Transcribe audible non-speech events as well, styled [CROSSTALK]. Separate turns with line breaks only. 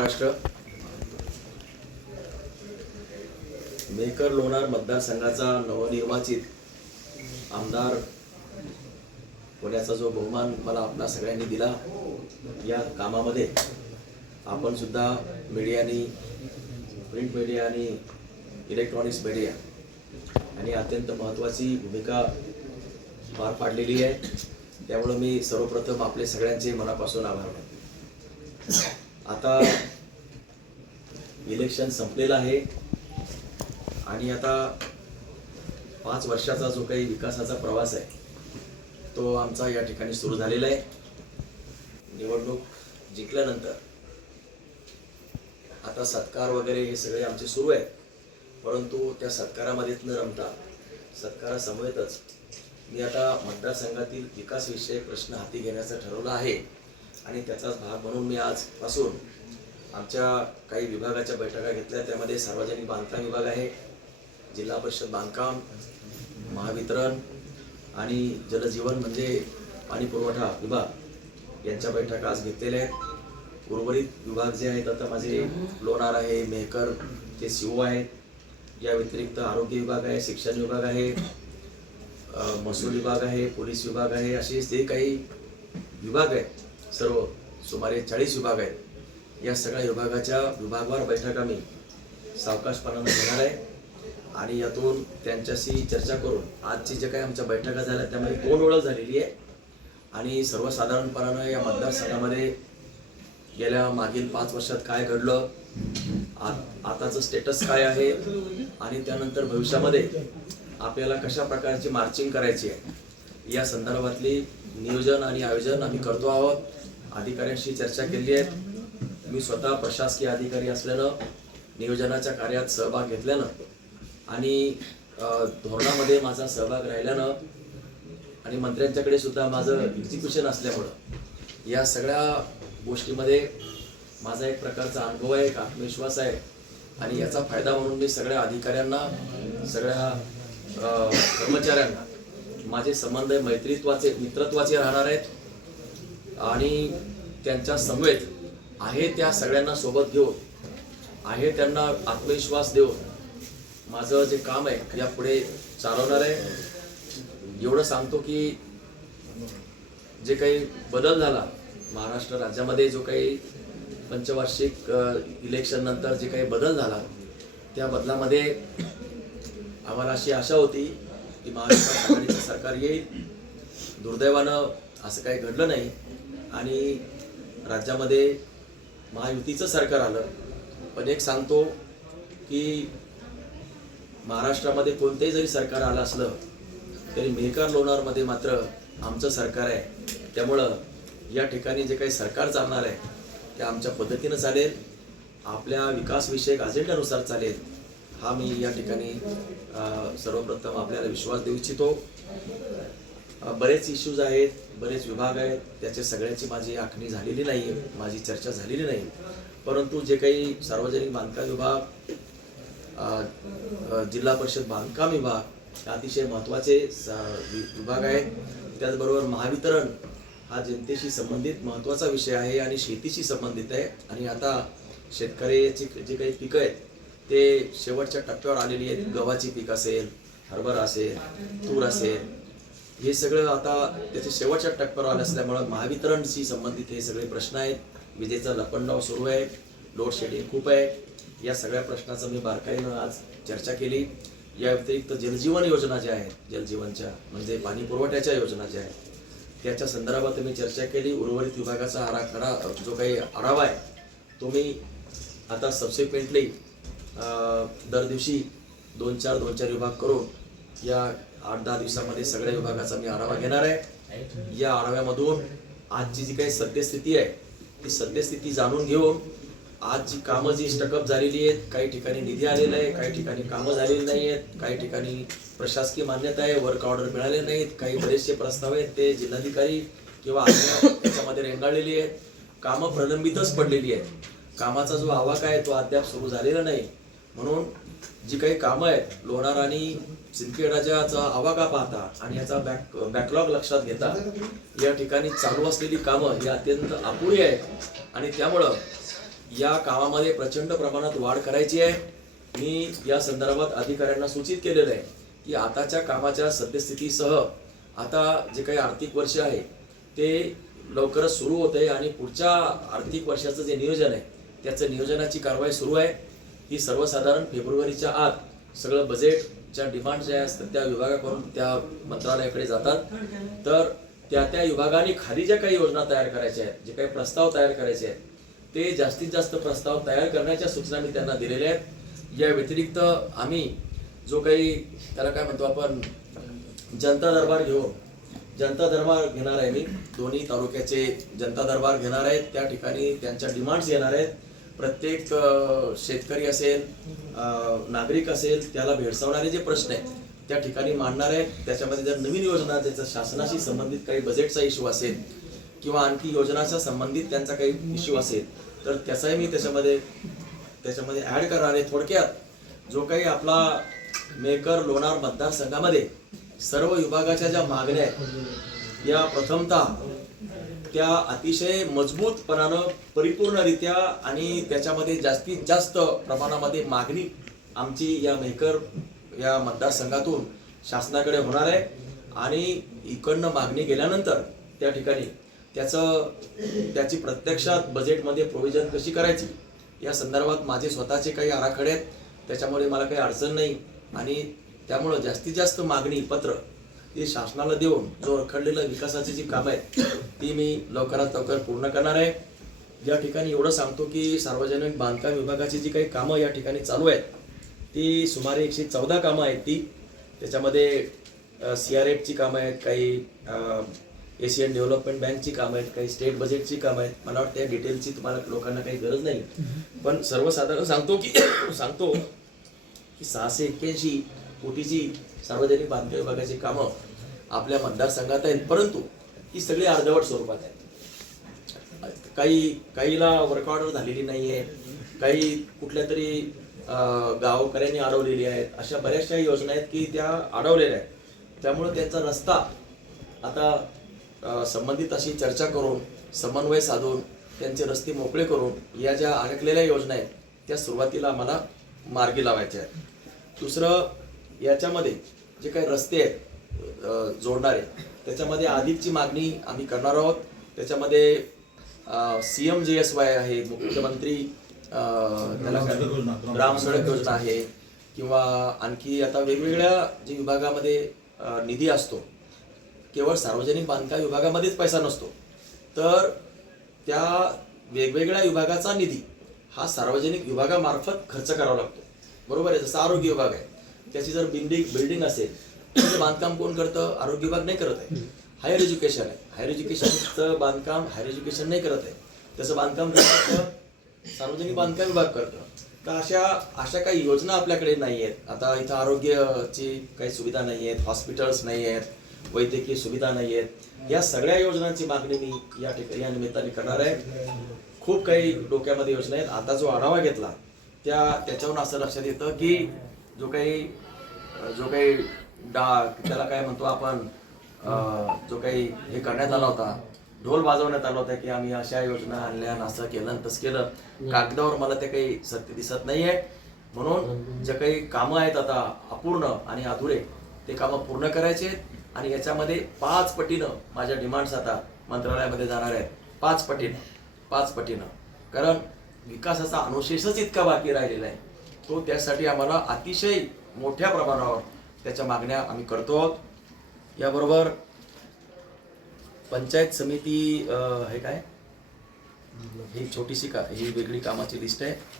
Maharashtra. Maker Lonar मतदारसंघाचा नवनिर्वाचित आमदार होण्याचा जो बहुमान मला आपल्या सगळ्यांनी दिला या कामामध्ये आपण सुद्धा मीडियानी प्रिंट मीडिया आणि इलेक्ट्रॉनिक्स मीडिया आणि अत्यंत महत्त्वाची भूमिका पार पाडलेली आहे. त्यामुळं मी सर्वप्रथम आपले सगळ्यांचे मनापासून आभार मानतो. आता इलेक्शन संपलेलं आहे. आणि आता पाच वर्षाचा जो काही विकासाचा प्रवास आहे तो आमचा या ठिकाणी सुरू झालेला आहे. निवडणूक जिंकल्यानंतर आता सत्कार वगैरे हे सगळे आमचे सुरू आहेत. परंतु त्या सत्कारामध्येच न रमता सत्कारासमवेतच मी आता मतदारसंघातील विकासविषयक प्रश्न हाती घेण्याचं ठरवलं आहे. आणि त्याचाच भाग म्हणून मी आजपासून आमच्या काही विभागाच्या बैठका घेतल्या त्यामध्ये सार्वजनिक बांधकाम विभाग आहे जिल्हा परिषद बांधकाम महावितरण आणि जलजीवन म्हणजे पाणी पुरवठा विभाग यांच्या बैठका आज घेतलेल्या आहेत. उर्वरित विभाग जे आहेत आता माझे लोणार आहे मेहकर ते सीओ आहेत. या व्यतिरिक्त आरोग्य विभाग आहे शिक्षण विभाग आहे महसूल विभाग आहे पोलीस विभाग आहे असे जे काही विभाग आहेत सर्व सुमारे चाळीस विभाग आहेत. या सगळ्या विभागाच्या विभागवार बैठका मी सावकाशपणानं घेणार आहे. आणि यातून त्यांच्याशी चर्चा करून आजची जे काही आमच्या बैठका झाल्या त्यामध्ये दोन ओळख झालेली आहे. आणि सर्वसाधारणपणानं या मतदारसंघामध्ये गेल्या मागील पाच वर्षात काय घडलं आत आताचं स्टेटस काय आहे आणि त्यानंतर भविष्यामध्ये आपल्याला कशा प्रकारची मार्चिंग करायची आहे या संदर्भातली नियोजन आणि आयोजन आम्ही करतो आहोत. अधिकाऱ्यांशी चर्चा केली आहे. मी स्वतः प्रशासकीय अधिकारी असल्यानं नियोजनाच्या कार्यात सहभाग घेतल्यानं आणि धोरणामध्ये माझा सहभाग राहिल्यानं आणि मंत्र्यांच्याकडे सुद्धा माझं एक्झिक्युशन असल्यामुळं या सगळ्या गोष्टीमध्ये माझा एक प्रकारचा अनुभव आहे एक आत्मविश्वास आहे आणि याचा फायदा म्हणून मी सगळ्या अधिकाऱ्यांना सगळ्या कर्मचाऱ्यांना माझे संबंध मैत्रीत्वाचे मित्रत्वाचे राहणार आहेत आणि त्यांच्या समवेत आहे त्या सगळ्यांना सोबत घेऊन आहे त्यांना आत्मविश्वास देऊन माझं जे काम आहे या पुढे चालवणार आहे. एवढं सांगतो की जे काही बदल झाला महाराष्ट्र राज्यामध्ये जो काही पंचवार्षिक इलेक्शन नंतर जे काही बदल झाला त्या बदलामध्ये आम्हाला अशी आशा होती की महाराष्ट्र आघाडीचं सरकार येईल. दुर्दैवानं असं काही घडलं नाही. आणि राज्यामध्ये महायुतीचं सरकार आलं. पण एक सांगतो की महाराष्ट्रामध्ये कोणतेही जरी सरकार आलं असलं तरी मेहकर लोणारमध्ये मात्र आमचं सरकार आहे. त्यामुळं या ठिकाणी जे काही सरकार चालणार आहे ते आमच्या पद्धतीनं चालेल. आपल्या विकासविषयक अजेंड्यानुसार चालेल हा मी या ठिकाणी सर्वप्रथम आपल्याला विश्वास देऊ इच्छितो. बरेच इश्यूज आहेत बरेच विभाग आहेत त्याच्या सगळ्याची माझी आखणी झालेली नाही आहे माझी चर्चा झालेली नाही परंतु जे काही सार्वजनिक बांधकाम विभाग जिल्हा परिषद बांधकाम विभाग हे अतिशय महत्त्वाचे वि- विभाग आहेत. त्याचबरोबर महावितरण हा जनतेशी संबंधित महत्त्वाचा विषय आहे आणि शेतीशी संबंधित आहे. आणि आता शेतकऱ्याची जे काही पिकं आहेत ते शेवटच्या टप्प्यावर आलेली आहेत. गव्हाची पीक असेल हरभरा असेल तूर असेल हे सगळं आता त्याच्या शेवटच्या टप्प्यावर आलं असल्यामुळं महावितरणशी संबंधित हे सगळे प्रश्न आहेत. विजेचा लपंडाव सुरू आहे. लोड शेडिंग खूप आहे. या सगळ्या प्रश्नाचं मी बारकाईनं आज चर्चा केली. या व्यतिरिक्त जलजीवन योजना ज्या आहेत जलजीवनच्या म्हणजे पाणी पुरवठ्याच्या योजना ज्या आहेत त्याच्या संदर्भात मी चर्चा केली. उर्वरित विभागाचा आराखडा जो काही आढावा आहे तो मी आता सबसिक्वेंटली दर दिवशी दोन चार दोन चार विभाग करून या आठ दहा दिवसामध्ये सगळ्या विभागाचा मी आढावा घेणार आहे. या आढाव्यामधून आजची जी काही सद्यस्थिती आहे ती सद्यस्थिती जाणून घेऊन आज जी कामं जी स्टकअप झालेली आहेत काही ठिकाणी निधी आलेला आहे काही ठिकाणी कामं झालेली नाही आहेत काही ठिकाणी प्रशासकीय मान्यता आहे वर्क ऑर्डर मिळाले नाहीत काही बरेचसे प्रस्ताव आहेत ते जिल्हाधिकारी किंवा त्याच्यामध्ये रेंगाळलेली आहेत. कामं प्रलंबितच पडलेली आहेत. कामाचा जो आवाका आहे तो अद्याप सुरू झालेला नाही. म्हणून जी काही कामं आहेत लोणार आणि सिंदखेडाच्या आवाका पाहता आणि याचा बॅक बॅकलॉग लक्षात घेता या ठिकाणी चालू असलेली कामं ही अत्यंत अपुरी आहेत. आणि त्यामुळं या कामामध्ये प्रचंड प्रमाणात वाढ करायची आहे. मी या संदर्भात अधिकाऱ्यांना सूचित केलेलं आहे की आताच्या कामाच्या सद्यस्थितीसह आता जे काही आर्थिक वर्ष आहे ते लवकरच सुरू होत आहे आणि पुढच्या आर्थिक वर्षाचं जे नियोजन आहे त्याचं नियोजनाची कारवाई सुरू आहे. ही सर्वसाधारण फेब्रुवारीच्या आत सगळं बजेटच्या डिमांड ज्या असतात त्या विभागाकडून त्या मंत्रालयाकडे जातात. तर त्या त्या विभागाने खाली ज्या काही योजना तयार करायच्या आहेत जे काही प्रस्ताव तयार करायचे आहेत ते जास्तीत जास्त प्रस्ताव तयार करण्याच्या सूचना मी त्यांना दिलेल्या आहेत. या व्यतिरिक्त आम्ही जो काही त्याला काय म्हणतो आपण जनता दरबार घेऊन जनता दरबार घेणार आहे मी. दोन्ही तालुक्याचे जनता दरबार घेणार आहेत. त्या ठिकाणी त्यांच्या डिमांड्स येणार आहेत. प्रत्येक शेतकरी असेल नागरिक असेल त्याला भेडसावणारे जे प्रश्न आहेत त्या ठिकाणी मांडणार आहेत. त्याच्यामध्ये जर नवीन योजना त्याचा शासनाशी संबंधित काही बजेटचा इश्यू असेल किंवा आणखी योजनाच्या संबंधित त्यांचा काही इश्यू असेल तर त्याचाही मी त्याच्यामध्ये त्याच्यामध्ये ऍड करणार आहे थोडक्यात. जो काही आपला मेकर लोणार मतदारसंघामध्ये सर्व विभागाच्या ज्या मागण्या आहेत या प्रथमतः त्या अतिशय मजबूतपणानं परिपूर्णरित्या आणि त्याच्यामध्ये जास्तीत जास्त प्रमाणामध्ये मागणी आमची या मेकर या मतदारसंघातून शासनाकडे होणार आहे. आणि इकडनं मागणी गेल्यानंतर त्या ठिकाणी त्याचं त्याची प्रत्यक्षात बजेटमध्ये प्रोव्हिजन कशी करायची या संदर्भात माझे स्वतःचे काही आराखडे आहेत. त्याच्यामुळे मला काही अडचण नाही. आणि त्यामुळं जास्तीत जास्त मागणी पत्र ती शासनाला देऊन जो रखडलेलं विकासाची जी कामं आहेत ती मी लवकरात लवकर पूर्ण करणार आहे. या ठिकाणी एवढं सांगतो की सार्वजनिक बांधकाम विभागाची जी काही कामं या ठिकाणी चालू आहेत ती सुमारे एकशे चौदा कामं आहेत ती. त्याच्यामध्ये सी आर एफची कामं आहेत काही एशियन डेव्हलपमेंट बँकची कामं आहेत काही स्टेट बजेटची कामं आहेत. मला वाटतं या डिटेलची तुम्हाला लोकांना काही गरज नाही. पण सर्वसाधारण सांगतो की [COUGHS] सांगतो की सहाशे एक्क्याऐंशी कोटीची सार्वजनिक बांधकाम विभागाची कामं आपल्या मतदारसंघात आहेत. परंतु ही सगळी अर्धवट स्वरूपात आहेत. काही काहीला वर्कआउट झालेली नाही आहे काही कुठल्या तरी गावकऱ्यांनी अडवलेली आहेत. अशा बऱ्याचशा योजना आहेत की त्या अडवलेल्या आहेत. त्यामुळे त्यांचा रस्ता आता संबंधित अशी चर्चा करून समन्वय साधून त्यांचे रस्ते मोकळे करून या ज्या अडकलेल्या योजना आहेत त्या सुरुवातीला आम्हाला मार्गी लावायच्या आहेत. दुसरं याच्यामध्ये जे काही रस्ते आहेत जोडणारे त्याच्यामध्ये अधिकची मागणी आम्ही करणार आहोत. त्याच्यामध्ये C M J S Y आहे मुख्यमंत्री त्याला ग्राम सडक योजना आहे किंवा आणखी आता वेगवेगळ्या जे विभागामध्ये निधी असतो केवळ सार्वजनिक बांधकाम विभागामध्येच पैसा नसतो. तर त्या वेगवेगळ्या विभागाचा निधी हा सार्वजनिक विभागामार्फत खर्च करावा लागतो. बरोबर आहे? जसं आरोग्य विभाग आहे. त्याची जर बिल्डिंग बिल्डिंग असेल तर बांधकाम कोण करतं? आरोग्य विभाग नाही करत आहे. हायर एज्युकेशन आहे. हायर एज्युकेशनचं बांधकाम हायर एज्युकेशन नाही करत आहे. त्याचं बांधकाम सार्वजनिक बांधकाम विभाग करतं. तर अशा अशा काही योजना आपल्याकडे नाही आहेत. आता इथं आरोग्याची काही सुविधा नाही आहेत हॉस्पिटल्स नाही आहेत वैद्यकीय सुविधा नाही आहेत. या सगळ्या योजनांची मागणी मी या ठिकाणी या निमित्ताने करणार आहे. खूप काही डोक्यामध्ये योजना आहेत. आता जो आढावा घेतला त्या त्याच्यावरून असं लक्षात येतं की जो काही जो काही डा त्याला काय म्हणतो आपण जो काही हे करण्यात आला होता ढोल वाजवण्यात आला होता की आम्ही अशा योजना आणल्या आणि असं केलं तसं केलं. कागदावर मला ते काही सत्य दिसत नाहीये. म्हणून जे काही कामं आहेत आता अपूर्ण आणि अधुरे ते कामं पूर्ण करायचे आहेत आणि याच्यामध्ये पाच पटीनं माझ्या डिमांड्स आता मंत्रालयामध्ये जाणार आहेत. पाच पटीनं पाच पटीनं. कारण विकासाचा अनुशेषच इतका बाकी राहिलेला आहे. तो त्यासाठी आम्हाला अतिशय मोठ्या प्रमाणावर त्याच्या मागण्या आम्ही करतो आहोत. याबरोबर पंचायत समिती हे काय? ही छोटीशी का ही वेगळी कामाची लिस्ट आहे.